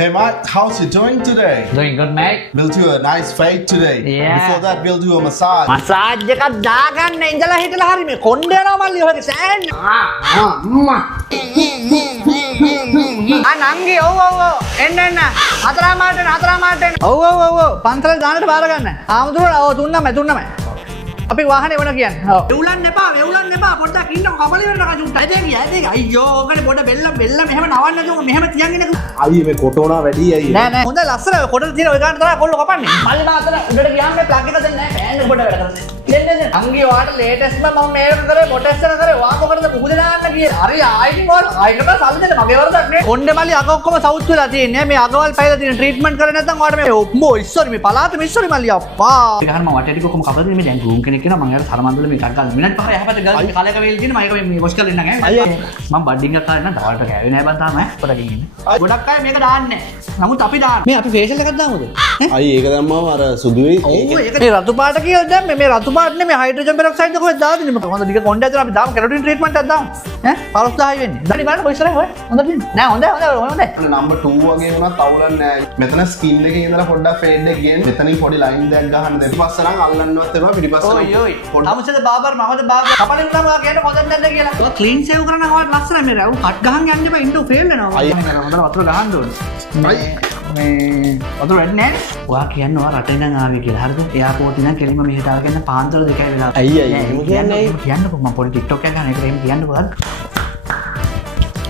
Hey Mike, how's you doing today? Doing good, mate. We'll do a nice fade today. Yeah. Before that, we'll do a massage. Massage එකක් දාගන්න ඉඳලා හිටලා හරි මේ කොණ්ඩ යනවා මල්ලි ඔයගේ සෑන්. නංගි ඔව් එන්න හතරමාට ඔව් පන්සල දාන්නට බාර ගන්න. ආමුදුර ඔව් තුන්නම. අපි වාහනේ වුණා කියන්නේ. ඔව්. වෙවුලන්න එපා පොඩ්ඩක් ඉන්නකො කපලි වෙන්න කජුට්ට. ඇදේ අයියෝ ඔකට පොඩ බෙල්ල මෙහෙම නවන්න දුන්න මෙහෙම තියන් ඉන්න. අයියේ මේ කොටෝනා වැඩි අයියේ. නෑ හොඳ ලස්සන කොට තියෙන ඔය ගන්න තරහ කොල්ල කපන්නේ. මල්ලි මාතර උඩට ගියාම මේ ප්ලග් එක දෙන්නේ නෑ. ෆෑන් එක පොඩ වැඩ කරන්නේ. දෙන්න. අංගි වාට ලේටස්ට්ම මම මේක කරේ මොටෙස්ට් එක කරේ වා මොකටද මුහුද දාන්න කියලා. හරි ආයිකට සල්ලි දෙන්න මගේ වරදක් නේ. කොණ්ඩේ මල්ලි අග ඔක්කොම සවුත් වෙලා තියෙන්නේ. මේ අගවල් පයිලා තියෙන ට්‍රීට්මන්ට් කරේ නැත්නම් වාට මේ ඔම්මෝ ඉස්සරි මේ පලාත ඉස්සරි මල්ලි අප්පා. ඒක හරිය මම වටේ ටික ඔක්කොම කපලා දෙන්නේ මේ දැන් රූම් කෙනෙක් කෙනා මම යාර තරමන්දුල මේ ටක් ගන්න. මිනිත් පහර යහපත ගල් මේ කලක වේල් තියෙන මම ඒක මේ වොෂ් කරලා ඉන්නම් ඈ. මම බඩින් එකක් කරන්න දවල්ට ගෑවේ නෑ බන් තාම ඈ. පොඩකින් ඉන්නේ. ගොඩක් අය මේක දාන්නේ නෑ. නමුත් අපි දාන්න. මේ අපි ෆේෂල් එකක් දාමුද? අයියේ ඒක දැම්මම අර සුදුයි. ඔව් ඒක මේ රතු පාට කියලා දැම්මේ මේ රතු පාට නෙමෙයි හයිඩ්‍රජන් පෙරොක්සයිඩ් එක කොහෙද දාන්නේ මම හොඳ දිග කොණ්ඩේ ඇතුළේ අපි දාමු කැරොටින් ට්‍රීට්මන්ට් එකක් දාමු ඈ 15000 වෙන්නේ දැන් බලන්න කොයි ඉස්සරහ හොඳට නෑ හොඳයි නම්බර් 2 වගේ වුණත් අවුලක් නෑ මෙතන ස්කින් එකේ ඉඳලා පොඩ්ඩක් ෆේඩ් එක ගියන් මෙතනින් පොඩි ලයින් දෙකක් ගහන්න දෙපස්ස නම් අල්ලන්නවත් එපා පිටිපස්ස ඔයි තමුසේද බාබර් මමද බාබර් කපලේ උනම ඔයා කියන්නේ හොඳ නැද්ද කියලා ඔය ක්ලීන් සේව් කරන හොවත් ලස්සනයි මේ රව් කට් ගහන් යන්න එපා ඉන්ඩෝ ෆේල් වෙනවා අයියා හොඳට වතුර ගහන්න ඕනේ මේ වතුර වැඩි නෑ ඔයා කියන්නේ ඔයා රටේ නම් ආවේ කියලා හරිද එයාපෝට් ඉඳන් කෙලින්ම මෙහෙට ආගෙන පාන්දර දෙකයි වෙලා අයියා එහෙම කියන්නේ කියන්නකො මම පොඩි TikTok එකක් ගන්න ඒකට එහෙම කියන්නකො හරිද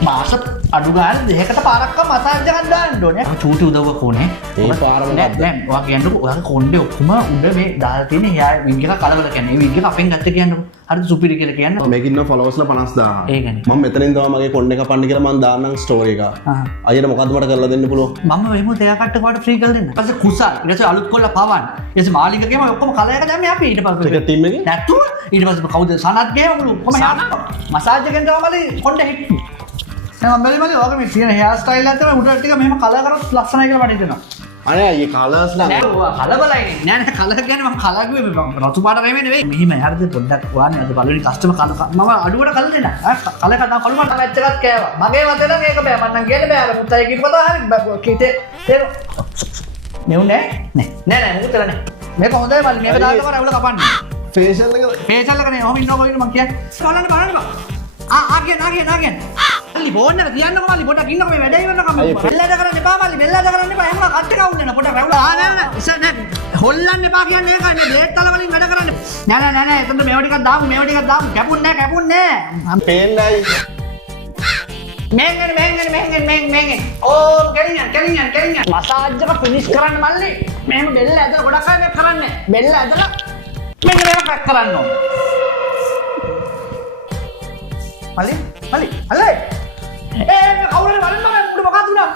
මාස අඩු ගානේ දෙකකට පාරක්ක මසාජ් එකක් දාන්න ඕනේ චූටි උදව්වක් ඕනේ ඒ පාරම දැන් ඔයා කියන්නකො ඔයාගේ කොණ්ඩේ ඔක්කොම උඩ මේ දාලා තියෙන හෙයා විග් එක කලවල කියන්නේ විග් එක අපෙන් ගත්ත කියන්නකො හරිද සුපිරි කියලා කියන්න මේකින් නෝ ෆලෝවර්ස්ලා 50000 ඒකනේ මම මෙතනින් තමයි මගේ කොණ්ඩේ කපන්න කියලා මම දාන්නම් ස්ටෝරි එක අයියට මොකද්ද මට කරලා දෙන්න පුළුවන් මම එහෙම දෙයක් කට්ට කොට ෆ්‍රී කරලා දෙන්න ඊපස්සේ කුසල් ඊට පස්සේ අලුත් කොල්ල පවන් ඊට පස්සේ මාලිකගේම ඔක්කොම කලර් එක දැම්මේ අපි ඊට පස්සේ ඒක ටීම් එකේ නැතුව ඊට පස්සේ කවුද සනත් ගේම මුළු ඔක්කොම මසාජ් එකෙන් තමයි කොණ්ඩේ හිටින්නේ මම බැලි ඔයාගේ මේ තියෙන හෙයාර් ස්ටයිල් එක තමයි උඩට ටික මෙහෙම කලර් කරොත් ලස්සනයි කියලා මට හිතෙනවා අනේ අයියේ කලර්ස් නම් නෑ ඔයා කලබලයි නෑ කලර් කියන්නේ මම කලර් කිව්වේ මම රතු පාට නෙමෙයි මෙහිම හරිද පොඩ්ඩක් ඔයානේ අද බලුනි කස්ටමර් මම අඩුවට කලර් දෙන්න කලර් එක නම් කළු මට මැච් එකක් කෑවා මගේ මතේ නම් ඒක බෑ මම නම් කියන්නේ බෑ අර මුත්තයි කිව්වද හරි කිතේ තේර නෙවුනේ නෑ මුත්තල නෑ මේක හොඳයි මල්ලි මේක දාන්න කරා උල කපන්න ෆේෂල් එක නේ ඔහොම ඉන්නකො ඉන්න මම කියන්නේ බලන්න බා ආගෙන මල්ලි බෝන්න එක තියන්නකො මල්ලි පොඩක් ඉන්නකො මේ වැඩේ ඉවරනකම් බෙල්ලද කරන්න එපා මල්ලි බෙල්ලද කරන්න එපා එහෙම කට් එක අවුල් වෙන පොඩක් රැවුල නෑ ඉස්සර නෑ හොල්ලන්න එපා කියන්නේ ඒකයි මේ බ්ලේඩ් තල වලින් වැඩ කරන්න නෑ එතන මේව ටිකක් දාමු කැපුන්නේ නෑ පේන්නයි මෙහෙන් ඕ කෙලින් මසාජ් එක ෆිනිෂ් කරන්න මල්ලි මෙහෙම බෙල්ල ඇදලා ගොඩක් අය මේක කරන්නේ බෙල්ල ඇදලා මෙන්න මේක පැක් කරන්න ඕන මල්ලි අල්ලේ කවුරුද බලන්න මම මොකක්ද උනා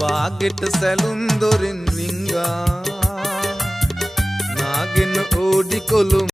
වාගෙට සැලුම් දොරින් රිංගා නාගෙන ඕඩි කොළු